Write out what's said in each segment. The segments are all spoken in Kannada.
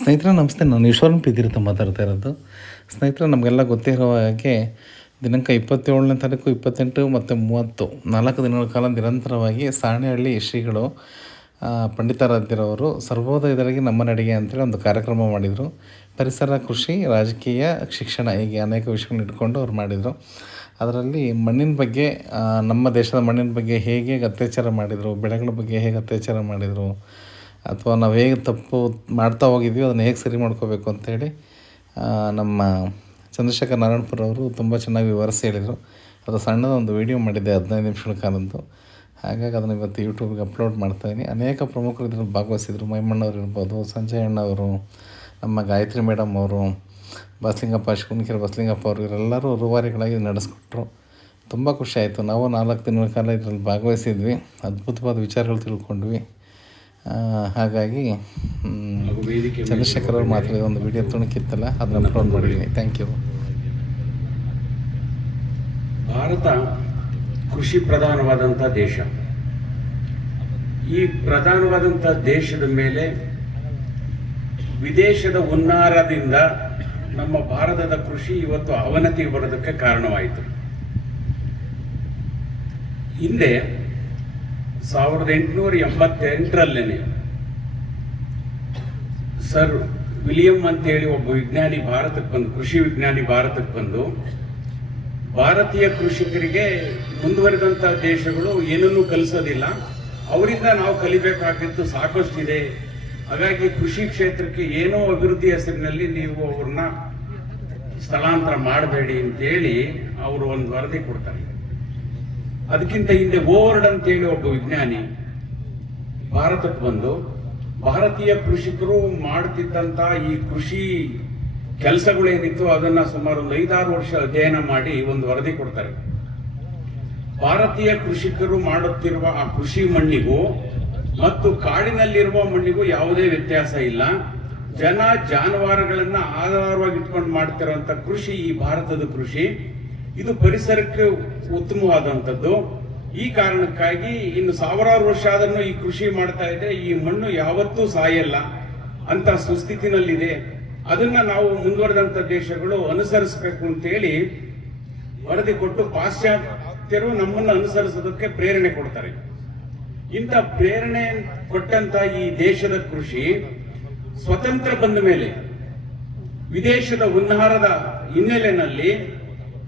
ಸ್ನೇಹಿತರೆ ನಮಸ್ತೆ. ನಾನು ಈಶ್ವರನ್ ಪ್ರೀತಿರ್ತ ಮಾತಾಡ್ತಾ ಇರೋದು. ಸ್ನೇಹಿತರೆ, ನಮಗೆಲ್ಲ ಗೊತ್ತಿರೋ ಹಾಗೆ ದಿನಾಂಕ 27ನೇ ತಾರೀಕು, 28 ಮತ್ತು 30 4 ದಿನಗಳ ಕಾಲ ನಿರಂತರವಾಗಿ ಸಾಣೆಹಳ್ಳಿ ಶ್ರೀಗಳು ಪಂಡಿತಾರಾಧ್ಯರವರು ಸರ್ವೋದಯದವರೆಗೆ ನಮ್ಮ ನಡಿಗೆ ಅಂತೇಳಿ ಒಂದು ಕಾರ್ಯಕ್ರಮ ಮಾಡಿದರು. ಪರಿಸರ, ಕೃಷಿ, ರಾಜಕೀಯ, ಶಿಕ್ಷಣ ಹೀಗೆ ಅನೇಕ ವಿಷಯಗಳನ್ನ ಇಟ್ಕೊಂಡು ಅವ್ರು ಮಾಡಿದರು. ಅದರಲ್ಲಿ ಮಣ್ಣಿನ ಬಗ್ಗೆ, ನಮ್ಮ ದೇಶದ ಮಣ್ಣಿನ ಬಗ್ಗೆ ಹೇಗೆ ಅತ್ಯಾಚಾರ ಮಾಡಿದರು, ಬೆಳೆಗಳ ಬಗ್ಗೆ ಹೇಗೆ ಅತ್ಯಾಚಾರ ಮಾಡಿದರು, ಅಥವಾ ನಾವು ಹೇಗೆ ತಪ್ಪು ಮಾಡ್ತಾ ಹೋಗಿದ್ವಿ ಅದನ್ನು ಹೇಗೆ ಸರಿ ಮಾಡ್ಕೋಬೇಕು ಅಂಥೇಳಿ ನಮ್ಮ ಚಂದ್ರಶೇಖರ್ ನಾರಾಯಣಪುರ ಅವರು ತುಂಬ ಚೆನ್ನಾಗಿ ವಿವರಿಸಿ ಹೇಳಿದರು. ಅದು ಸಣ್ಣದ ಒಂದು ವೀಡಿಯೋ ಮಾಡಿದ್ದೆ 15 ನಿಮಿಷಗಳ ಕಾಲದ್ದು. ಹಾಗಾಗಿ ಅದನ್ನು ಇವತ್ತು ಯೂಟ್ಯೂಬ್ಗೆ ಅಪ್ಲೋಡ್ ಮಾಡ್ತಾಯಿದ್ದೀನಿ. ಅನೇಕ ಪ್ರಮುಖರು ಇದರಲ್ಲಿ ಭಾಗವಹಿಸಿದರು. ಮೈಮಣ್ಣವ್ರು ಇರ್ಬೋದು, ಸಂಜಯ್ ಅಣ್ಣವರು, ನಮ್ಮ ಗಾಯತ್ರಿ ಮೇಡಮ್ ಅವರು, ಬಸಲಿಂಗಪ್ಪ, ಶಿವನಕೆರೆ ಬಸಲಿಂಗಪ್ಪ ಅವರು, ಇವರೆಲ್ಲರೂ ರೂವಾರಿಗಳಾಗಿ ನಡೆಸ್ಕೊಟ್ರು. ತುಂಬ ಖುಷಿ ಆಯಿತು. ನಾವು 4 ದಿನಗಳ ಕಾಲ ಇದರಲ್ಲಿ ಭಾಗವಹಿಸಿದ್ವಿ. ಅದ್ಭುತವಾದ ವಿಚಾರಗಳು ತಿಳ್ಕೊಂಡ್ವಿ. ಹಾಗಾಗಿ ಚಂದ್ರಶೇಖರ್ ಅವರು ಮಾತಾಡಿದ ಒಂದು ವಿಡಿಯೋ ತುಣುಕಿತ್ತಲ್ಲ, ಅದನ್ನು ಅಪ್ಲೋಡ್ ಮಾಡಿದ್ದೀನಿ. Thank you. ಭಾರತ ಕೃಷಿ ಪ್ರಧಾನವಾದಂಥ ದೇಶ. ಈ ಪ್ರಧಾನವಾದಂಥ ದೇಶದ ಮೇಲೆ ವಿದೇಶದ ಹುನ್ನಾರದಿಂದ ನಮ್ಮ ಭಾರತದ ಕೃಷಿ ಇವತ್ತು ಅವನತಿಗೆ ಬರೋದಕ್ಕೆ ಕಾರಣವಾಯಿತು. ಹಿಂದೆ 1888ರಲ್ಲಿ ಸರ್ ವಿಲಿಯಂ ಅಂತೇಳಿ ಒಬ್ಬ ವಿಜ್ಞಾನಿ ಭಾರತಕ್ಕೆ ಬಂದು, ಕೃಷಿ ವಿಜ್ಞಾನಿ ಭಾರತಕ್ಕೆ ಬಂದು, ಭಾರತೀಯ ಕೃಷಿಕರಿಗೆ ಮುಂದುವರೆದಂಥ ದೇಶಗಳು ಏನನ್ನೂ ಕಲಿಸೋದಿಲ್ಲ, ಅವರಿಂದ ನಾವು ಕಲಿಬೇಕಾಗಿದ್ದು ಸಾಕಷ್ಟಿದೆ, ಹಾಗಾಗಿ ಕೃಷಿ ಕ್ಷೇತ್ರಕ್ಕೆ ಏನೋ ಅಭಿವೃದ್ಧಿ ಹೆಸರಿನಲ್ಲಿ ನೀವು ಅವ್ರನ್ನ ಸ್ಥಳಾಂತರ ಮಾಡಬೇಡಿ ಅಂತೇಳಿ ಅವರು ಒಂದು ವರದಿ ಕೊಡ್ತಾರೆ. ಅದಕ್ಕಿಂತ ಹಿಂದೆ ಓವರ್ಡ್ ಅಂತೇಳಿ ಒಬ್ಬ ವಿಜ್ಞಾನಿ ಭಾರತಕ್ಕೆ ಬಂದು ಭಾರತೀಯ ಕೃಷಿಕರು ಮಾಡ್ತಿದ್ದಂತ ಈ ಕೃಷಿ ಕೆಲಸಗಳೇನಿತ್ತು ಅದನ್ನ ಸುಮಾರು 5-6 ವರ್ಷ ಅಧ್ಯಯನ ಮಾಡಿ ಒಂದು ವರದಿ ಕೊಡ್ತಾರೆ. ಭಾರತೀಯ ಕೃಷಿಕರು ಮಾಡುತ್ತಿರುವ ಆ ಕೃಷಿ ಮಣ್ಣಿಗೂ ಮತ್ತು ಕಾಡಿನಲ್ಲಿರುವ ಮಣ್ಣಿಗೂ ಯಾವುದೇ ವ್ಯತ್ಯಾಸ ಇಲ್ಲ. ಜನ ಜಾನುವಾರುಗಳನ್ನ ಆಧಾರವಾಗಿ ಇಟ್ಕೊಂಡು ಮಾಡ್ತಿರುವಂತ ಕೃಷಿ ಈ ಭಾರತದ ಕೃಷಿ. ಇದು ಪರಿಸರಕ್ಕೆ ಉತ್ತಮವಾದಂಥದ್ದು. ಈ ಕಾರಣಕ್ಕಾಗಿ ಇನ್ನು 1000 ವರ್ಷ ಆದರೂ ಈ ಕೃಷಿ ಮಾಡ್ತಾ ಇದ್ರೆ ಈ ಮಣ್ಣು ಯಾವತ್ತೂ ಸಾಯಲ್ಲ ಅಂತ ಸುಸ್ಥಿತಿನಲ್ಲಿದೆ. ಅದನ್ನ ನಾವು ಮುಂದುವರೆದಂತ ದೇಶಗಳು ಅನುಸರಿಸಬೇಕು ಅಂತೇಳಿ ವರದಿ ಕೊಟ್ಟು ಪಾಶ್ಚಾತ್ಯರು ನಮ್ಮನ್ನು ಅನುಸರಿಸೋದಕ್ಕೆ ಪ್ರೇರಣೆ ಕೊಡ್ತಾರೆ. ಇಂಥ ಪ್ರೇರಣೆ ಕೊಟ್ಟಂತ ಈ ದೇಶದ ಕೃಷಿ ಸ್ವತಂತ್ರ ಬಂದ ಮೇಲೆ ವಿದೇಶದ ಹುನ್ನಾರದ ಹಿನ್ನೆಲೆಯಲ್ಲಿ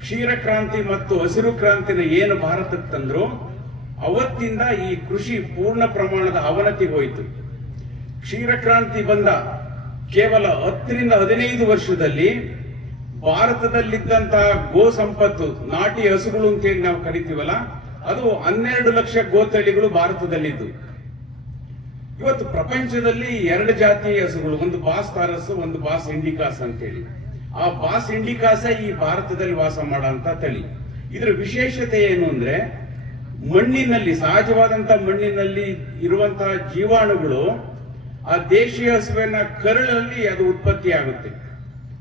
ಕ್ಷೀರ ಕ್ರಾಂತಿ ಮತ್ತು ಹಸಿರು ಕ್ರಾಂತಿನ ಏನು ಭಾರತಕ್ಕೆ ತಂದ್ರು, ಅವತ್ತಿಂದ ಈ ಕೃಷಿ ಪೂರ್ಣ ಪ್ರಮಾಣದ ಅವನತಿಗೆ ಹೋಯಿತು. ಕ್ಷೀರ ಕ್ರಾಂತಿ ಬಂದ ಕೇವಲ 10ರಿಂದ 15 ವರ್ಷದಲ್ಲಿ ಭಾರತದಲ್ಲಿದ್ದಂತಹ ಗೋ ಸಂಪತ್ತು, ನಾಟಿ ಹಸುಗಳು ಅಂತೇಳಿ ನಾವು ಕರಿತೀವಲ್ಲ, ಅದು 12 ಲಕ್ಷ ಗೋತಳಿಗಳು ಭಾರತದಲ್ಲಿದ್ದು. ಇವತ್ತು ಪ್ರಪಂಚದಲ್ಲಿ 2 ಜಾತಿಯ ಹಸುಗಳು, ಒಂದು ಬಾಸ್ ತಾರಸ್, ಒಂದು ಬಾಸ್ ಇಂಡಿಕಾಸ್ ಅಂತೇಳಿ. ಆ ಬಾಸ್ ಇಂಡಿಕಾಸ ಈ ಭಾರತದಲ್ಲಿ ವಾಸ ಮಾಡುವಂತ ತಳಿ. ಇದರ ವಿಶೇಷತೆ ಏನು ಅಂದ್ರೆ, ಮಣ್ಣಿನಲ್ಲಿ, ಸಹಜವಾದಂತ ಮಣ್ಣಿನಲ್ಲಿ ಇರುವಂತಹ ಜೀವಾಣುಗಳು ಆ ದೇಶೀಯ ಹಸುವಿನ ಕರಳಲ್ಲಿ ಅದು ಉತ್ಪತ್ತಿ ಆಗುತ್ತೆ.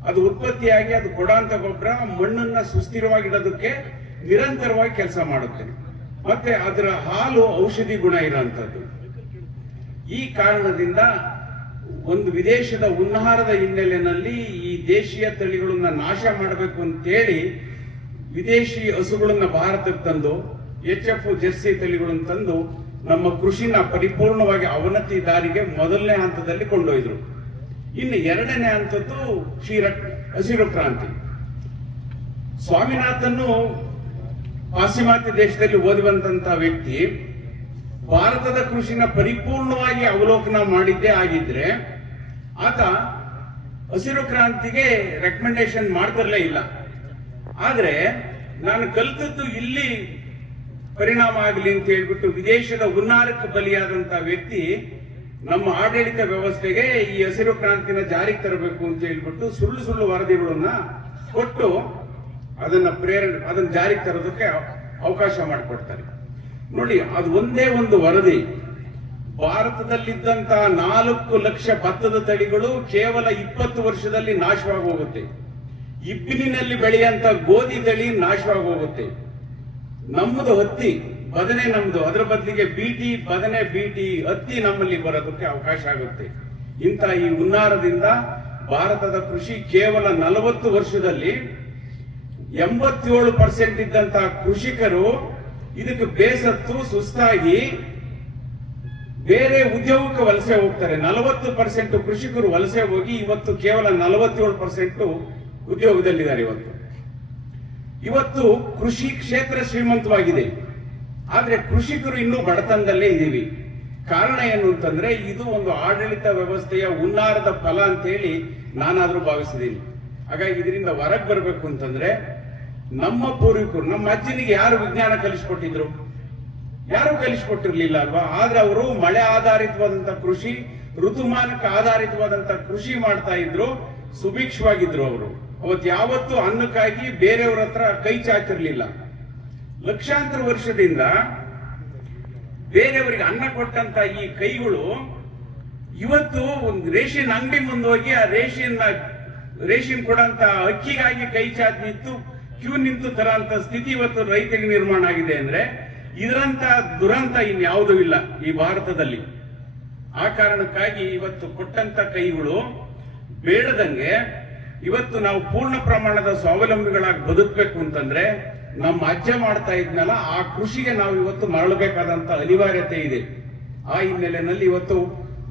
ಅದು ಉತ್ಪತ್ತಿಯಾಗಿ ಅದು ಕೊಡಂತ ಗೊಬ್ಬರ ಮಣ್ಣನ್ನ ಸುಸ್ಥಿರವಾಗಿಡೋದಕ್ಕೆ ನಿರಂತರವಾಗಿ ಕೆಲಸ ಮಾಡುತ್ತೆ. ಮತ್ತೆ ಅದರ ಹಾಲು ಔಷಧಿ ಗುಣ ಇರುವಂತದ್ದು. ಈ ಕಾರಣದಿಂದ ಒಂದು ವಿದೇಶದ ಹುನ್ನಾರದ ಹಿನ್ನೆಲೆಯಲ್ಲಿ ಈ ದೇಶೀಯ ತಳಿಗಳನ್ನ ನಾಶ ಮಾಡಬೇಕು ಅಂತೇಳಿ ವಿದೇಶಿ ಹಸುಗಳನ್ನ ಭಾರತಕ್ಕೆ ತಂದು HF ಜೆರ್ಸಿ ತಳಿಗಳನ್ನು ತಂದು ನಮ್ಮ ಕೃಷಿನ ಪರಿಪೂರ್ಣವಾಗಿ ಅವನತಿ ದಾರಿಗೆ ಮೊದಲನೇ ಹಂತದಲ್ಲಿ ಕೊಂಡೊಯ್ದರು. ಇನ್ನು 2ನೇ ಹಂತದ್ದು ಹಸಿರು ಕ್ರಾಂತಿ. ಸ್ವಾಮಿನಾಥನ್ ಪಾಶ್ಚಿಮಾತ್ಯ ದೇಶದಲ್ಲಿ ಓದುವಂತ ವ್ಯಕ್ತಿ ಭಾರತದ ಕೃಷಿನ ಪರಿಪೂರ್ಣವಾಗಿ ಅವಲೋಕನ ಮಾಡಿದ್ದೇ ಆಗಿದ್ರೆ ಆತ ಹಸಿರು ಕ್ರಾಂತಿಗೆ ರೆಕಮೆಂಡೇಶನ್ ಮಾಡ್ತಿರ್ಲೇ ಇಲ್ಲ. ಆದ್ರೆ ನಾನು ಕಲಿತದ್ದು ಇಲ್ಲಿ ಪರಿಣಾಮ ಆಗಲಿ ಅಂತ ಹೇಳ್ಬಿಟ್ಟು ವಿದೇಶದ ಹುನ್ನಾರಕ್ಕೆ ಬಲಿಯಾದಂತ ವ್ಯಕ್ತಿ ನಮ್ಮ ಆಡಳಿತ ವ್ಯವಸ್ಥೆಗೆ ಈ ಹಸಿರು ಕ್ರಾಂತಿನ ಜಾರಿಗೆ ತರಬೇಕು ಅಂತ ಹೇಳ್ಬಿಟ್ಟು ಸುಳ್ಳು ವರದಿಗಳನ್ನ ಕೊಟ್ಟು ಅದನ್ನ ಜಾರಿಗೆ ತರೋದಕ್ಕೆ ಅವಕಾಶ ಮಾಡಿಕೊಡ್ತಾರೆ. ನೋಡಿ, ಅದು ಒಂದೇ ಒಂದು ವರದಿ ಭಾರತದಲ್ಲಿದ್ದಂತಹ 4 ಲಕ್ಷ ಭತ್ತದ ತಳಿಗಳು ಕೇವಲ 20 ವರ್ಷದಲ್ಲಿ ನಾಶವಾಗಿ ಹೋಗುತ್ತೆ. ಇಬ್ಬಿನಿನಲ್ಲಿ ಬೆಳೆಯಂತ ಗೋಧಿ ತಳಿ ನಾಶವಾಗಿ ಹೋಗುತ್ತೆ. ನಮ್ಮದು ಹತ್ತಿ, ಬದನೆ ನಮ್ದು, ಅದರ ಬದಲಿಗೆ ಬೀಟಿ, ಬದನೆ, ಬೀಟಿ, ಹತ್ತಿ ನಮ್ಮಲ್ಲಿ ಬರೋದಕ್ಕೆ ಅವಕಾಶ ಆಗುತ್ತೆ. ಇಂಥ ಈ ಹುನ್ನಾರದಿಂದ ಭಾರತದ ಕೃಷಿ ಕೇವಲ 40 ವರ್ಷದಲ್ಲಿ 87% ಇದ್ದಂತಹ ಕೃಷಿಕರು ಇದಕ್ಕೆ ಬೇಸತ್ತು ಸುಸ್ತಾಗಿ ಬೇರೆ ಉದ್ಯೋಗಕ್ಕೆ ವಲಸೆ ಹೋಗ್ತಾರೆ. 40% ಕೃಷಿಕರು ವಲಸೆ ಹೋಗಿ ಇವತ್ತು ಕೇವಲ 47% ಉದ್ಯೋಗದಲ್ಲಿದ್ದಾರೆ. ಇವತ್ತು ಕೃಷಿ ಕ್ಷೇತ್ರ ಶ್ರೀಮಂತವಾಗಿದೆ, ಆದ್ರೆ ಕೃಷಿಕರು ಇನ್ನೂ ಬಡತನದಲ್ಲೇ ಇದ್ದೀವಿ. ಕಾರಣ ಏನು ಅಂತಂದ್ರೆ ಇದು ಒಂದು ಆಡಳಿತ ವ್ಯವಸ್ಥೆಯ ಹುನ್ನಾರದ ಫಲ ಅಂತ ಹೇಳಿ ನಾನಾದ್ರೂ ಭಾವಿಸಿದ್ದೀನಿ. ಹಾಗಾಗಿ ಇದರಿಂದ ಹೊರಗೆ ಬರಬೇಕು ಅಂತಂದ್ರೆ ನಮ್ಮ ಪೂರ್ವಿಕರು, ನಮ್ಮ ಅಜ್ಜನಿಗೆ ಯಾರು ವಿಜ್ಞಾನ ಕಲಿಸ್ಕೊಟ್ಟಿದ್ರು? ಯಾರು ಕಲಿಸ್ಕೊಟ್ಟಿರ್ಲಿಲ್ಲ ಅಲ್ವಾ? ಆದ್ರೆ ಅವರು ಮಳೆ ಆಧಾರಿತವಾದಂತ ಕೃಷಿ, ಋತುಮಾನಕ್ಕೆ ಆಧಾರಿತವಾದಂತ ಕೃಷಿ ಮಾಡ್ತಾ ಇದ್ರು, ಸುಭಿಕ್ಷವಾಗಿದ್ರು. ಅವರು ಅವತ್ತು ಯಾವತ್ತು ಅನ್ನಕ್ಕಾಗಿ ಬೇರೆಯವ್ರ ಹತ್ರ ಕೈ ಚಾಚಿರ್ಲಿಲ್ಲ. ಲಕ್ಷಾಂತರ ವರ್ಷದಿಂದ ಬೇರೆಯವರಿಗೆ ಅನ್ನ ಕೊಟ್ಟಂತ ಈ ಕೈಗಳು ಇವತ್ತು ಒಂದು ರೇಷನ್ ಅಂಗಡಿ ಮುಂದೆ ಹೋಗಿ ಆ ರೇಷನ್ ಕೊಡಂತ ಅಕ್ಕಿಗಾಗಿ ಕೈ ಚಾಚಿ ನಿಂತು ಕ್ಯೂ ನಿಂತು ತರಂತ ಸ್ಥಿತಿ ಇವತ್ತು ರೈತರಿಗೆ ನಿರ್ಮಾಣ ಆಗಿದೆ ಅಂದ್ರೆ ಇದರಂತ ದುರಂತ ಇನ್ಯಾವುದೂ ಇಲ್ಲ ಈ ಭಾರತದಲ್ಲಿ. ಆ ಕಾರಣಕ್ಕಾಗಿ ಇವತ್ತು ಕೊಟ್ಟಂತ ಕೈಗಳು ಬೇಡದಂಗೆ ಇವತ್ತು ನಾವು ಪೂರ್ಣ ಪ್ರಮಾಣದ ಸ್ವಾವಲಂಬಿಗಳಾಗಿ ಬದುಕಬೇಕು ಅಂತಂದ್ರೆ ನಮ್ಮ ಅಜ್ಜ ಮಾಡ್ತಾ ಇದ್ನಲ್ಲ ಆ ಕೃಷಿಗೆ ನಾವು ಇವತ್ತು ಮರಳಬೇಕಾದಂತ ಅನಿವಾರ್ಯತೆ ಇದೆ. ಆ ಹಿನ್ನೆಲೆಯಲ್ಲಿ ಇವತ್ತು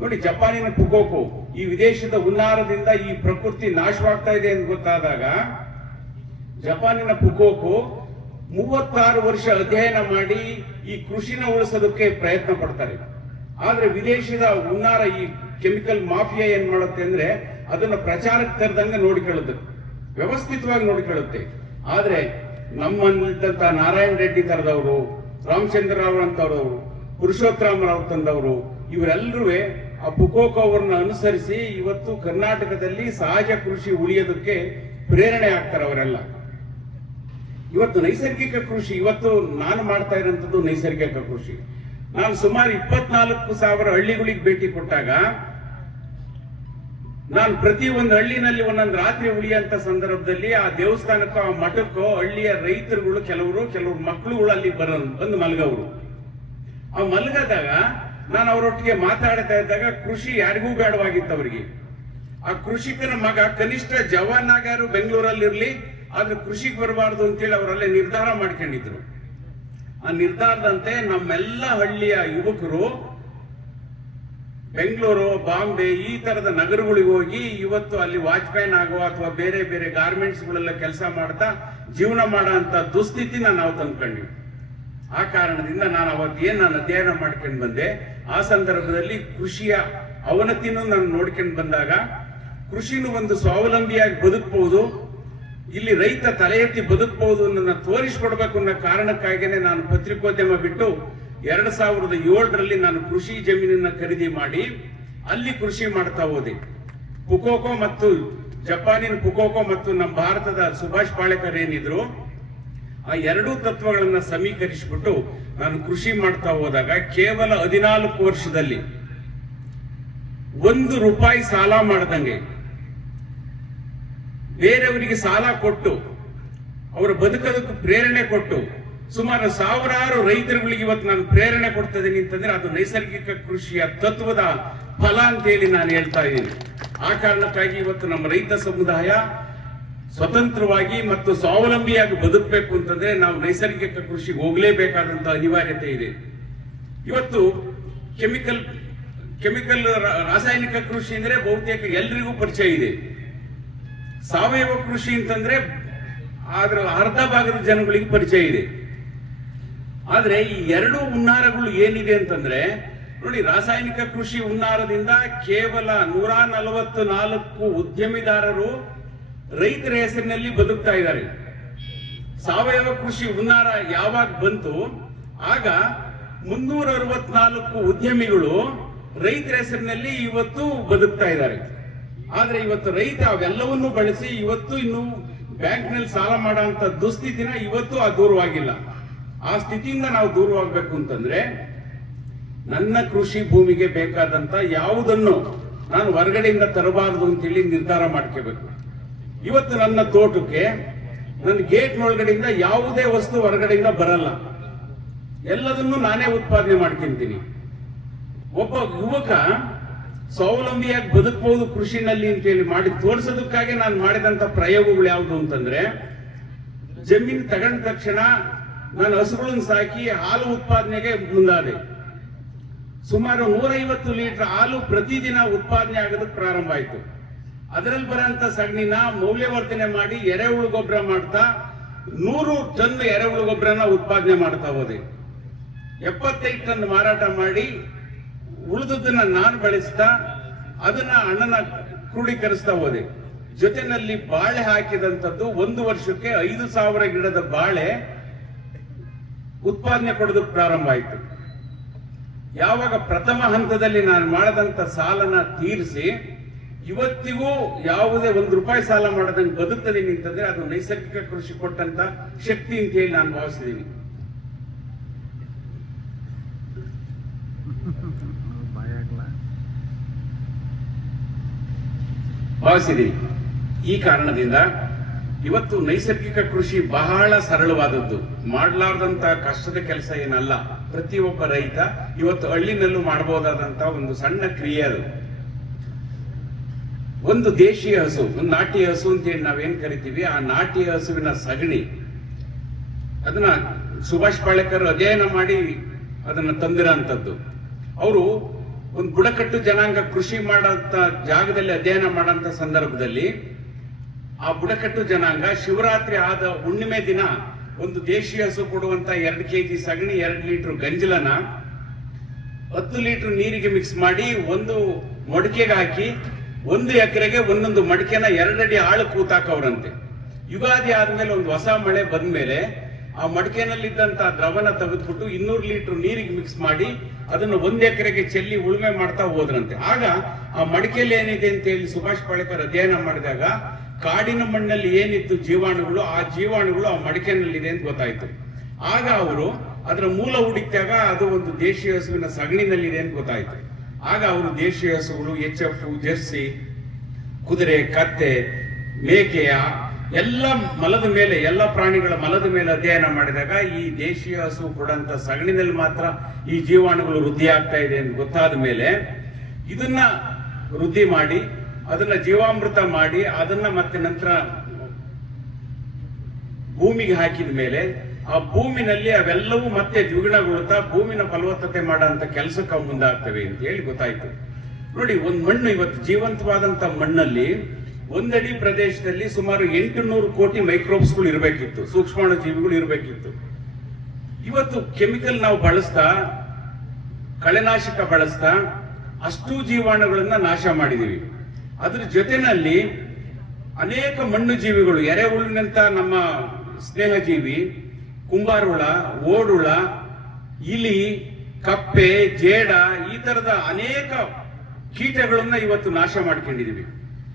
ನೋಡಿ, ಜಪಾನಿನ ಪುಕೋಕೋ ಈ ವಿದೇಶದ ಹುನ್ನಾರದಿಂದ ಈ ಪ್ರಕೃತಿ ನಾಶವಾಗ್ತಾ ಇದೆ ಅಂತ ಗೊತ್ತಾದಾಗ ಜಪಾನಿನ ಪುಕೋಕೋ 36 ವರ್ಷ ಅಧ್ಯಯನ ಮಾಡಿ ಈ ಕೃಷಿನ ಉಳಿಸೋದಕ್ಕೆ ಪ್ರಯತ್ನ ಪಡ್ತಾರೆ. ಆದ್ರೆ ವಿದೇಶದ ಹುನ್ನಾರ ಈ ಕೆಮಿಕಲ್ ಮಾಫಿಯಾ ಏನ್ ಮಾಡುತ್ತೆ ಅಂದ್ರೆ ಅದನ್ನ ಪ್ರಚಾರಕ್ಕೆ ತರದಂಗೆ ನೋಡಿಕೊಳ್ಳುತ್ತೆ, ವ್ಯವಸ್ಥಿತವಾಗಿ ನೋಡಿಕೊಳ್ಳುತ್ತೆ. ಆದ್ರೆ ನಮ್ಮಲ್ಲಿದ್ದಂತ ನಾರಾಯಣ ರೆಡ್ಡಿ ತರದವರು, ರಾಮಚಂದ್ರ ರಾವ್ ಅಂತವರು, ಪುರುಷೋತ್ತಮ ರಾವ್ ತಂದವರು, ಇವರೆಲ್ಲರೂ ಆ ಪುಕೋಕೋ ಅವರನ್ನ ಅನುಸರಿಸಿ ಇವತ್ತು ಕರ್ನಾಟಕದಲ್ಲಿ ಸಹಜ ಕೃಷಿ ಉಳಿಯೋದಕ್ಕೆ ಪ್ರೇರಣೆ ಆಗ್ತಾರೆ ಅವರೆಲ್ಲ. ಇವತ್ತು ನೈಸರ್ಗಿಕ ಕೃಷಿ, ಇವತ್ತು ನಾನು ಮಾಡ್ತಾ ಇರೋಂಥದ್ದು ನೈಸರ್ಗಿಕ ಕೃಷಿ. ನಾನು ಸುಮಾರು 24,000 ಹಳ್ಳಿಗಳಿಗೆ ಭೇಟಿ ಕೊಟ್ಟಾಗ ನಾನು ಪ್ರತಿ ಒಂದು ಹಳ್ಳಿನಲ್ಲಿ ಒಂದೊಂದು ರಾತ್ರಿ ಉಳಿಯಂತ ಸಂದರ್ಭದಲ್ಲಿ ಆ ದೇವಸ್ಥಾನಕ್ಕೋ ಆ ಮಠಕ್ಕೋ ಹಳ್ಳಿಯ ರೈತರುಗಳು ಕೆಲವರು ಮಕ್ಕಳುಗಳು ಅಲ್ಲಿ ಬಂದು ಮಲಗವರು. ಆ ಮಲಗದಾಗ ನಾನು ಅವರೊಟ್ಟಿಗೆ ಮಾತಾಡ್ತಾ ಇದ್ದಾಗ ಕೃಷಿ ಯಾರಿಗೂ ಬೇಡವಾಗಿತ್ತು ಅವರಿಗೆ. ಆ ಕೃಷಿಕನ ಮಗ ಕನಿಷ್ಠ ಜವಾನ್ ಆಗ್ಯಾರು ಬೆಂಗಳೂರಲ್ಲಿರ್ಲಿ, ಆದ್ರೆ ಕೃಷಿಗೆ ಬರಬಾರ್ದು ಅಂತೇಳಿ ಅವರಲ್ಲೇ ನಿರ್ಧಾರ ಮಾಡ್ಕೊಂಡಿದ್ರು. ಆ ನಿರ್ಧಾರದಂತೆ ನಮ್ಮೆಲ್ಲ ಹಳ್ಳಿಯ ಯುವಕರು ಬೆಂಗಳೂರು, ಬಾಂಬೆ ಈ ತರದ ನಗರಗಳಿಗೆ ಹೋಗಿ ಇವತ್ತು ಅಲ್ಲಿ ವಾಚ್ಮ್ಯಾನ್ ಆಗೋ ಅಥವಾ ಬೇರೆ ಬೇರೆ ಗಾರ್ಮೆಂಟ್ಸ್ ಗಳೆಲ್ಲ ಕೆಲಸ ಮಾಡ್ತಾ ಜೀವನ ಮಾಡೋ ಅಂತ ದುಸ್ಥಿತಿನ ನಾವು ತಂದ್ಕೊಂಡ್ವಿ. ಆ ಕಾರಣದಿಂದ ನಾನು ನಾನು ಅಧ್ಯಯನ ಮಾಡ್ಕೊಂಡು ಬಂದೆ. ಆ ಸಂದರ್ಭದಲ್ಲಿ ಕೃಷಿಯ ಅವನತಿನೂ ನಾನು ನೋಡ್ಕೊಂಡು ಬಂದಾಗ ಕೃಷಿನೂ ಒಂದು ಸ್ವಾವಲಂಬಿಯಾಗಿ ಬದುಕಬಹುದು, ಇಲ್ಲಿ ರೈತ ತಲೆ ಎತ್ತಿ ಬದುಕಬಹುದು ಅನ್ನೋದನ್ನ ತೋರಿಸ್ಕೊಡ್ಬೇಕು ಅನ್ನೋ ಕಾರಣಕ್ಕಾಗಿಯೇ ನಾನು ಪತ್ರಿಕೋದ್ಯಮ ಬಿಟ್ಟು 2007ರಲ್ಲಿ ನಾನು ಕೃಷಿ ಜಮೀನನ್ನ ಖರೀದಿ ಮಾಡಿ ಅಲ್ಲಿ ಕೃಷಿ ಮಾಡ್ತಾ ಹೋದೆ. ಪುಕೋಕೋ ಮತ್ತು ಜಪಾನಿನ ಪುಕೋಕೋ ಮತ್ತು ನಮ್ಮ ಭಾರತದ ಸುಭಾಷ್ ಪಾಳೇಕರ್ ಏನಿದ್ರು ಆ ಎರಡೂ ತತ್ವಗಳನ್ನ ಸಮೀಕರಿಸಿಬಿಟ್ಟು ನಾನು ಕೃಷಿ ಮಾಡ್ತಾ ಹೋದಾಗ ಕೇವಲ 14 ವರ್ಷದಲ್ಲಿ ₹1 ಸಾಲ ಮಾಡದಂಗೆ ಬೇರೆಯವರಿಗೆ ಸಾಲ ಕೊಟ್ಟು ಅವರ ಬದುಕೋದಕ್ಕೆ ಪ್ರೇರಣೆ ಕೊಟ್ಟು ಸುಮಾರು ಸಾವಿರಾರು ರೈತರುಗಳಿಗೆ ಇವತ್ತು ನಾನು ಪ್ರೇರಣೆ ಕೊಡ್ತಾ ಇದ್ದೀನಿ ಅಂತಂದ್ರೆ ಅದು ನೈಸರ್ಗಿಕ ಕೃಷಿಯ ತತ್ವದ ಫಲ ಅಂತ ಹೇಳಿ ನಾನು ಹೇಳ್ತಾ ಇದ್ದೀನಿ. ಆ ಕಾರಣಕ್ಕಾಗಿ ಇವತ್ತು ನಮ್ಮ ರೈತ ಸಮುದಾಯ ಸ್ವತಂತ್ರವಾಗಿ ಮತ್ತು ಸ್ವಾವಲಂಬಿಯಾಗಿ ಬದುಕಬೇಕು ಅಂತಂದ್ರೆ ನಾವು ನೈಸರ್ಗಿಕ ಕೃಷಿಗೆ ಹೋಗಲೇಬೇಕಾದಂತ ಅನಿವಾರ್ಯತೆ ಇದೆ. ಇವತ್ತು ಕೆಮಿಕಲ್ ರಾಸಾಯನಿಕ ಕೃಷಿ ಅಂದ್ರೆ ಬಹುತೇಕ ಎಲ್ರಿಗೂ ಪರಿಚಯ ಇದೆ. ಸಾವಯವ ಕೃಷಿ ಅಂತಂದ್ರೆ ಆದ್ರ ಅರ್ಧ ಭಾಗದ ಜನಗಳಿಗೆ ಪರಿಚಯ ಇದೆ. ಆದ್ರೆ ಈ ಎರಡು ಹುನ್ನಾರಗಳು ಏನಿದೆ ಅಂತಂದ್ರೆ ನೋಡಿ, ರಾಸಾಯನಿಕ ಕೃಷಿ ಹುನ್ನಾರದಿಂದ ಕೇವಲ 144 ಉದ್ಯಮಿದಾರರು ರೈತರ ಹೆಸರಿನಲ್ಲಿ ಬದುಕ್ತಾ ಇದ್ದಾರೆ. ಸಾವಯವ ಕೃಷಿ ಹುನ್ನಾರ ಯಾವಾಗ ಬಂತು ಆಗ 364 ಉದ್ಯಮಿಗಳು ರೈತರ ಹೆಸರಿನಲ್ಲಿ ಇವತ್ತು ಬದುಕ್ತಾ ಇದ್ದಾರೆ. ಆದ್ರೆ ಇವತ್ತು ರೈತ ಅವೆಲ್ಲವನ್ನೂ ಬಳಸಿ ಇವತ್ತು ಇನ್ನು ಬ್ಯಾಂಕ್ನಲ್ಲಿ ಸಾಲ ಮಾಡುವಂತ ದುಸ್ಥಿತಿನ ಇವತ್ತು ದೂರವಾಗಿಲ್ಲ. ಆ ಸ್ಥಿತಿಯಿಂದ ನಾವು ದೂರವಾಗಬೇಕು ಅಂತಂದ್ರೆ ನನ್ನ ಕೃಷಿ ಭೂಮಿಗೆ ಬೇಕಾದಂತ ಯಾವುದನ್ನು ನಾನು ಹೊರಗಡೆಯಿಂದ ತರಬಾರದು ಅಂತೇಳಿ ನಿರ್ಧಾರ ಮಾಡ್ಕೋಬೇಕು. ಇವತ್ತು ನನ್ನ ತೋಟಕ್ಕೆ ನನ್ನ ಗೇಟ್ನೊಳಗಡೆಯಿಂದ ಯಾವುದೇ ವಸ್ತು ಹೊರಗಡೆಯಿಂದ ಬರಲ್ಲ, ಎಲ್ಲದನ್ನು ನಾನೇ ಉತ್ಪಾದನೆ ಮಾಡ್ಕೊಂತೀನಿ. ಒಬ್ಬ ಯುವಕ ಸ್ವಾವಲಂಬಿಯಾಗಿ ಬದುಕಬಹುದು ಕೃಷಿನಲ್ಲಿ ಅಂತೇಳಿ ಮಾಡಿ ತೋರಿಸೋದಕ್ಕಾಗಿ ನಾನು ಮಾಡಿದಂತ ಪ್ರಯೋಗಗಳು ಯಾವುದು ಅಂತಂದ್ರೆ, ಜಮೀನು ತಗೊಂಡ ತಕ್ಷಣ ನಾನು ಹಸುಗಳನ್ನು ಸಾಕಿ ಹಾಲು ಉತ್ಪಾದನೆಗೆ ಮುಂದಾದೆ. ಸುಮಾರು 150 ಲೀಟರ್ ಹಾಲು ಪ್ರತಿದಿನ ಉತ್ಪಾದನೆ ಆಗೋದಕ್ಕೆ ಪ್ರಾರಂಭ ಆಯಿತು. ಅದರಲ್ಲಿ ಬರೋಂಥ ಸಗಣಿನ ಮೌಲ್ಯವರ್ಧನೆ ಮಾಡಿ ಎರೆಹುಳು ಗೊಬ್ಬರ ಮಾಡ್ತಾ 100 ಟನ್ ಎರೆಹುಳು ಗೊಬ್ಬರನ ಉತ್ಪಾದನೆ ಮಾಡ್ತಾ ಹೋದೆ. 75 ಟನ್ ಮಾರಾಟ ಮಾಡಿ ಉಳಿದದನ್ನ ನಾನು ಬಳಸ್ತಾ ಅದನ್ನ ಅಣ್ಣನ ಕ್ರೋಢೀಕರಿಸ್ತಾ ಹೋದೆ. ಜೊತೆನಲ್ಲಿ ಬಾಳೆ ಹಾಕಿದಂಥದ್ದು 1 ವರ್ಷಕ್ಕೆ 5,000 ಗಿಡದ ಬಾಳೆ ಉತ್ಪಾದನೆ ಕೊಡೋದಕ್ಕೆ ಪ್ರಾರಂಭ ಆಯಿತು. ಯಾವಾಗ ಪ್ರಥಮ ಹಂತದಲ್ಲಿ ನಾನು ಮಾಡದಂತ ಸಾಲನ ತೀರಿಸಿ ಇವತ್ತಿಗೂ ಯಾವುದೇ ₹1 ಸಾಲ ಮಾಡದಂಗೆ ಬದುಕ್ತದೀನಿ ಅಂತಂದ್ರೆ ಅದು ನೈಸರ್ಗಿಕ ಕೃಷಿ ಕೊಟ್ಟಂತ ಶಕ್ತಿ ಅಂತ ಹೇಳಿ ನಾನು ಭಾವಿಸಿದ್ದೀನಿ. ಈ ಕಾರಣದಿಂದ ಇವತ್ತು ನೈಸರ್ಗಿಕ ಕೃಷಿ ಬಹಳ ಸರಳವಾದದ್ದು, ಮಾಡಲಾರ್ದಂತ ಕಷ್ಟದ ಕೆಲಸ ಏನಲ್ಲ. ಪ್ರತಿಯೊಬ್ಬ ರೈತ ಇವತ್ತು ಹಳ್ಳಿನಲ್ಲೂ ಮಾಡಬಹುದಾದಂತ ಒಂದು ಸಣ್ಣ ಕ್ರಿಯೆ ಅದು. ಒಂದು ದೇಶೀಯ ಹಸು, ಒಂದು ನಾಟಿ ಹಸು ಅಂತ ಹೇಳಿ ನಾವೇನ್ ಕರಿತೀವಿ, ಆ ನಾಟಿ ಹಸುವಿನ ಸಗಣಿ ಅದನ್ನ ಸುಭಾಷ್ ಪಾಳೇಕರ್ ಅಧ್ಯಯನ ಮಾಡಿ ಅದನ್ನ ತಂದಿರೋಂಥದ್ದು. ಅವರು ಒಂದು ಬುಡಕಟ್ಟು ಜನಾಂಗ ಕೃಷಿ ಮಾಡಂತ ಜಾಗದಲ್ಲಿ ಅಧ್ಯಯನ ಮಾಡಂತ ಸಂದರ್ಭದಲ್ಲಿ ಆ ಬುಡಕಟ್ಟು ಜನಾಂಗ ಶಿವರಾತ್ರಿ ಆದ ಹುಣ್ಣಿಮೆ ದಿನ ಒಂದು ದೇಶೀಯ ಹಸು ಕೊಡುವಂತ 2 kg ಸಗಣಿ, 2 ಲೀಟರ್ ಗಂಜಲನ 10 ಲೀಟರ್ ನೀರಿಗೆ ಮಿಕ್ಸ್ ಮಾಡಿ ಒಂದು ಮಡಿಕೆಗೆ ಹಾಕಿ 1 ಎಕರೆಗೆ ಒಂದೊಂದು ಮಡಿಕೆನ 2 ಅಡಿ ಆಳ ಕೂತಾಕವ್ರಂತೆ. ಯುಗಾದಿ ಆದ್ಮೇಲೆ ಒಂದು ಹೊಸ ಮಳೆ ಬಂದ್ಮೇಲೆ ಆ ಮಡಿಕೆನಲ್ಲಿದ್ದಂತ ದ್ರವನ ತೆಗೆದ್ಬಿಟ್ಟು 200 ಲೀಟರ್ ನೀರಿಗೆ ಮಿಕ್ಸ್ ಮಾಡಿ ಅದನ್ನು 1 ಎಕರೆಗೆ ಚೆಲ್ಲಿ ಉಳುಮೆ ಮಾಡ್ತಾ ಹೋದ್ರಂತೆ. ಆಗ ಆ ಮಡಿಕೆಯಲ್ಲಿ ಏನಿದೆ ಅಂತ ಹೇಳಿ ಸುಭಾಷ್ ಪಾಳೇಕರ್ ಅಧ್ಯಯನ ಮಾಡಿದಾಗ ಕಾಡಿನ ಮಣ್ಣಲ್ಲಿ ಏನಿತ್ತು ಜೀವಾಣುಗಳು, ಆ ಜೀವಾಣುಗಳು ಆ ಮಡಿಕೆನಲ್ಲಿದೆ ಅಂತ ಗೊತ್ತಾಯ್ತು. ಆಗ ಅವರು ಅದರ ಮೂಲ ಹುಡುಕಿದಾಗ ಅದು ಒಂದು ದೇಶೀಯ ಹಸುವಿನ ಸಗಣಿನಲ್ಲಿದೆ ಅಂತ ಗೊತ್ತಾಯ್ತು. ಆಗ ಅವರು ದೇಶೀಯ ಹಸುಗಳು, HF, ಜೆರ್ಸಿ, ಕುದುರೆ, ಕತ್ತೆ, ಮೇಕೆಯ ಎಲ್ಲ ಮಲದ ಮೇಲೆ, ಎಲ್ಲ ಪ್ರಾಣಿಗಳ ಮಲದ ಮೇಲೆ ಅಧ್ಯಯನ ಮಾಡಿದಾಗ ಈ ದೇಶೀಯ ಹಸು ಕೊಡಂತ ಸಗಣಿನಲ್ಲಿ ಮಾತ್ರ ಈ ಜೀವಾಣುಗಳು ವೃದ್ಧಿ ಆಗ್ತಾ ಇದೆ ಅಂತ ಗೊತ್ತಾದ ಮೇಲೆ ಇದನ್ನ ವೃದ್ಧಿ ಮಾಡಿ ಅದನ್ನ ಜೀವಾಮೃತ ಮಾಡಿ ಅದನ್ನ ಮತ್ತೆ ನಂತರ ಭೂಮಿಗೆ ಹಾಕಿದ ಮೇಲೆ ಆ ಭೂಮಿನಲ್ಲಿ ಅವೆಲ್ಲವೂ ಮತ್ತೆ ದ್ವಿಗುಣಗೊಳ್ಳುತ್ತಾ ಭೂಮಿನ ಫಲವತ್ತತೆ ಮಾಡಂತ ಕೆಲಸಕ್ಕೆ ಮುಂದಾಗ್ತವೆ ಅಂತ ಹೇಳಿ ಗೊತ್ತಾಯ್ತು. ನೋಡಿ, ಒಂದು ಮಣ್ಣು ಇವತ್ತು ಜೀವಂತವಾದಂತ ಮಣ್ಣಲ್ಲಿ 1 ಅಡಿ ಪ್ರದೇಶದಲ್ಲಿ ಸುಮಾರು 800 ಕೋಟಿ ಮೈಕ್ರೋಬ್ಸ್ಗಳು ಇರಬೇಕಿತ್ತು, ಸೂಕ್ಷ್ಮಾಣು ಜೀವಿಗಳು ಇರಬೇಕಿತ್ತು. ಇವತ್ತು ಕೆಮಿಕಲ್ ನಾವು ಬಳಸ್ತಾ, ಕಳೆನಾಶಕ ಬಳಸ್ತಾ ಅಷ್ಟು ಜೀವಾಣುಗಳನ್ನ ನಾಶ ಮಾಡಿದೀವಿ. ಅದ್ರ ಜೊತೆನಲ್ಲಿ ಅನೇಕ ಮಣ್ಣು ಜೀವಿಗಳು, ಎರೆಹುಳುವಿನಂತ ನಮ್ಮ ಸ್ನೇಹಜೀವಿ, ಕುಂಬಾರುಳ, ಓಡುಳ, ಇಲಿ, ಕಪ್ಪೆ, ಜೇಡ, ಈ ತರದ ಅನೇಕ ಕೀಟಗಳನ್ನ ಇವತ್ತು ನಾಶ ಮಾಡ್ಕೊಂಡಿದೀವಿ.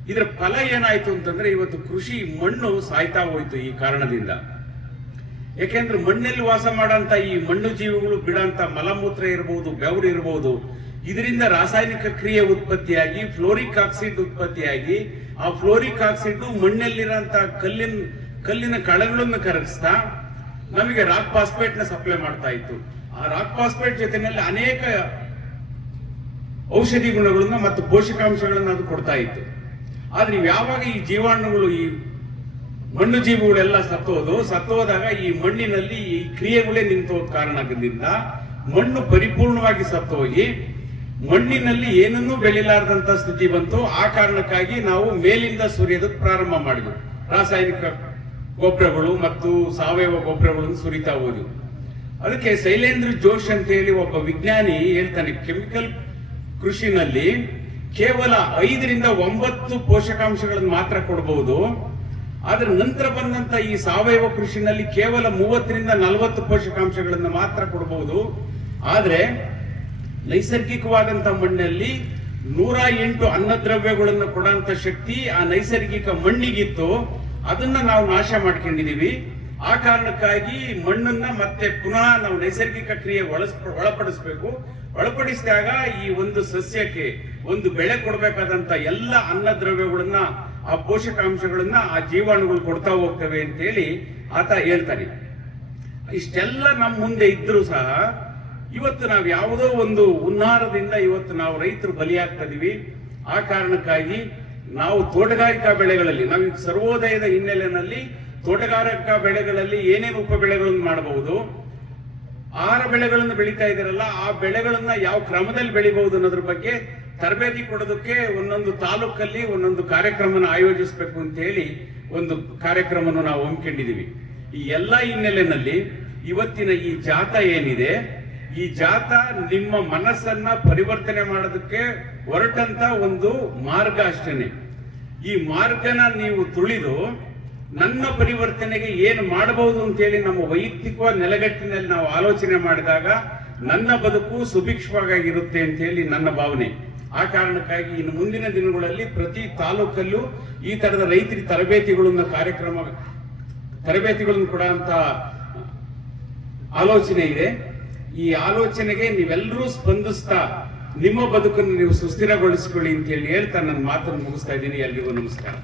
ಇದರ ಫಲ ಏನಾಯ್ತು ಅಂತಂದ್ರೆ ಇವತ್ತು ಕೃಷಿ ಮಣ್ಣು ಸಾಯ್ತಾ ಹೋಯ್ತು ಈ ಕಾರಣದಿಂದ. ಯಾಕೆಂದ್ರೆ ಮಣ್ಣಲ್ಲಿ ವಾಸ ಮಾಡಂತ ಈ ಮಣ್ಣು ಜೀವಿಗಳು ಬಿಡಂತ ಮಲಮೂತ್ರ ಇರಬಹುದು, ಬೆವರು ಇರಬಹುದು, ಇದರಿಂದ ರಾಸಾಯನಿಕ ಕ್ರಿಯೆ ಉತ್ಪತ್ತಿಯಾಗಿ ಫ್ಲೋರಿಕ್ ಆಕ್ಸಿಡ್ ಉತ್ಪತ್ತಿಯಾಗಿ ಆ ಫ್ಲೋರಿಕ್ ಆಕ್ಸಿಡ್ ಮಣ್ಣಲ್ಲಿರೋಂತ ಕಲ್ಲಿನ ಕಣಗಳನ್ನು ಕರಗಿಸ್ತಾ ನಮಗೆ ರಾಕ್ ಫಾಸ್ಫೇಟ್ ನ ಸಪ್ಲೈ ಮಾಡ್ತಾ ಇತ್ತು. ಆ ರಾಕ್ ಫಾಸ್ಫೇಟ್ ಜೊತೆನಲ್ಲಿ ಅನೇಕ ಔಷಧಿ ಗುಣಗಳನ್ನ ಮತ್ತು ಪೋಷಕಾಂಶಗಳನ್ನ ಅದು ಕೊಡ್ತಾ ಇತ್ತು. ಆದ್ರೆ ಯಾವಾಗ ಈ ಜೀವಾಣುಗಳು, ಈ ಮಣ್ಣು ಜೀವಿಗಳೆಲ್ಲ ಸತ್ತೋದಾಗ ಈ ಮಣ್ಣಿನಲ್ಲಿ ಈ ಕ್ರಿಯೆಗಳೇ ನಿಂತೋದ ಕಾರಣದಿಂದ ಮಣ್ಣು ಪರಿಪೂರ್ಣವಾಗಿ ಸತ್ತೋಗಿ ಮಣ್ಣಿನಲ್ಲಿ ಏನನ್ನೂ ಬೆಳಿಲಾರದಂತ ಸ್ಥಿತಿ ಬಂತು. ಆ ಕಾರಣಕ್ಕಾಗಿ ನಾವು ಮೇಲಿಂದ ಸುರಿಯೋದಕ್ಕೆ ಪ್ರಾರಂಭ ಮಾಡಿದ್ವು. ರಾಸಾಯನಿಕ ಗೊಬ್ಬರಗಳು ಮತ್ತು ಸಾವಯವ ಗೊಬ್ಬರಗಳನ್ನು ಸುರಿತಾ ಹೋದ್ವು. ಅದಕ್ಕೆ ಶೈಲೇಂದ್ರ ಜೋಶ್ ಅಂತ ಹೇಳಿ ಒಬ್ಬ ವಿಜ್ಞಾನಿ ಹೇಳ್ತಾನೆ, ಕೆಮಿಕಲ್ ಕೃಷಿನಲ್ಲಿ ಕೇವಲ 5 ರಿಂದ 9 ಪೋಷಕಾಂಶಗಳನ್ನು ಮಾತ್ರ ಕೊಡಬಹುದು. ಆದ್ರೆ ನಂತರ ಬಂದಂತ ಈ ಸಾವಯವ ಕೃಷಿನಲ್ಲಿ ಕೇವಲ 30 ರಿಂದ 40 ಪೋಷಕಾಂಶಗಳನ್ನು ಮಾತ್ರ ಕೊಡಬಹುದು. ಆದ್ರೆ ನೈಸರ್ಗಿಕವಾದಂತ ಮಣ್ಣಲ್ಲಿ 108 ಅನ್ನದ್ರವ್ಯಗಳನ್ನು ಕೊಡುವಂತ ಶಕ್ತಿ ಆ ನೈಸರ್ಗಿಕ ಮಣ್ಣಿಗಿತ್ತು. ಅದನ್ನ ನಾವು ನಾಶ ಮಾಡ್ಕೊಂಡಿದೀವಿ. ಆ ಕಾರಣಕ್ಕಾಗಿ ಮಣ್ಣನ್ನ ಮತ್ತೆ ಪುನಃ ನಾವು ನೈಸರ್ಗಿಕ ಕ್ರಿಯೆ ಒಳಪಡಿಸಬೇಕು. ಒಳಪಡಿಸಿದಾಗ ಈ ಒಂದು ಸಸ್ಯಕ್ಕೆ ಒಂದು ಬೆಳೆ ಕೊಡಬೇಕಾದಂತ ಎಲ್ಲ ಅನ್ನದ್ರವ್ಯಗಳನ್ನ, ಆ ಪೋಷಕಾಂಶಗಳನ್ನ ಆ ಜೀವಾಣುಗಳು ಕೊಡ್ತಾ ಹೋಗ್ತವೆ ಅಂತ ಹೇಳಿ ಆತ ಹೇಳ್ತಾನೆ. ಇಷ್ಟೆಲ್ಲ ನಮ್ಮ ಮುಂದೆ ಇದ್ರೂ ಸಹ ಇವತ್ತು ನಾವು ಯಾವುದೋ ಒಂದು ಹುನ್ನಾರದಿಂದ ಇವತ್ತು ನಾವು ರೈತರು ಬಲಿಯಾಗ್ತಾ ಇದೀವಿ. ಆ ಕಾರಣಕ್ಕಾಗಿ ನಾವು ತೋಟಗಾರಿಕಾ ಬೆಳೆಗಳಲ್ಲಿ ನಾವೀಗ ಸರ್ವೋದಯದ ಹಿನ್ನೆಲೆಯಲ್ಲಿ ತೋಟಗಾರಿಕಾ ಬೆಳೆಗಳಲ್ಲಿ ಏನೇನು ಉಪ ಬೆಳೆಗಳನ್ನು ಮಾಡಬಹುದು, ಆಹಾರ ಬೆಳೆಗಳನ್ನು ಬೆಳೀತಾ ಇದ್ದೀರಲ್ಲ, ಆ ಬೆಳೆಗಳನ್ನ ಯಾವ ಕ್ರಮದಲ್ಲಿ ಬೆಳಿಬಹುದು ಅನ್ನೋದ್ರ ಬಗ್ಗೆ ತರಬೇತಿ ಕೊಡೋದಕ್ಕೆ ಒಂದೊಂದು ತಾಲೂಕಲ್ಲಿ ಒಂದೊಂದು ಕಾರ್ಯಕ್ರಮನ ಆಯೋಜಿಸಬೇಕು ಅಂತ ಹೇಳಿ ಒಂದು ಕಾರ್ಯಕ್ರಮವನ್ನು ನಾವು ಹಮ್ಮಿಕೊಂಡಿದೀವಿ. ಈ ಎಲ್ಲ ಹಿನ್ನೆಲೆಯಲ್ಲಿ ಇವತ್ತಿನ ಈ ಜಾಥಾ ಏನಿದೆ, ಈ ಜಾಥಾ ನಿಮ್ಮ ಮನಸ್ಸನ್ನ ಪರಿವರ್ತನೆ ಮಾಡೋದಕ್ಕೆ ಹೊರಟಂತ ಒಂದು ಮಾರ್ಗ ಅಷ್ಟೇನೆ. ಈ ಮಾರ್ಗನ ನೀವು ತುಳಿದು ನನ್ನ ಪರಿವರ್ತನೆಗೆ ಏನು ಮಾಡಬಹುದು ಅಂತ ಹೇಳಿ ನಮ್ಮ ವೈಯಕ್ತಿಕ ನೆಲೆಗಟ್ಟಿನಲ್ಲಿ ನಾವು ಆಲೋಚನೆ ಮಾಡಿದಾಗ ನನ್ನ ಬದುಕು ಸುಭಿಕ್ಷವಾಗಿರುತ್ತೆ ಅಂತ ಹೇಳಿ ನನ್ನ ಭಾವನೆ. ಆ ಕಾರಣಕ್ಕಾಗಿ ಇನ್ನು ಮುಂದಿನ ದಿನಗಳಲ್ಲಿ ಪ್ರತಿ ತಾಲೂಕಲ್ಲೂ ಈ ತರದ ರೈತರಿಗೆ ತರಬೇತಿಗಳನ್ನು ಕೊಡುವಂತ ಆಲೋಚನೆ ಇದೆ. ಈ ಆಲೋಚನೆಗೆ ನೀವೆಲ್ಲರೂ ಸ್ಪಂದಿಸ್ತಾ ನಿಮ್ಮ ಬದುಕನ್ನು ನೀವು ಸುಸ್ಥಿರಗೊಳಿಸಿಕೊಳ್ಳಿ ಅಂತ ಹೇಳಿ ಹೇಳ್ತಾ ನನ್ನ ಮಾತನ್ನು ಮುಗಿಸ್ತಾ ಇದ್ದೀನಿ. ಎಲ್ರಿಗೂ ನಮಸ್ಕಾರ.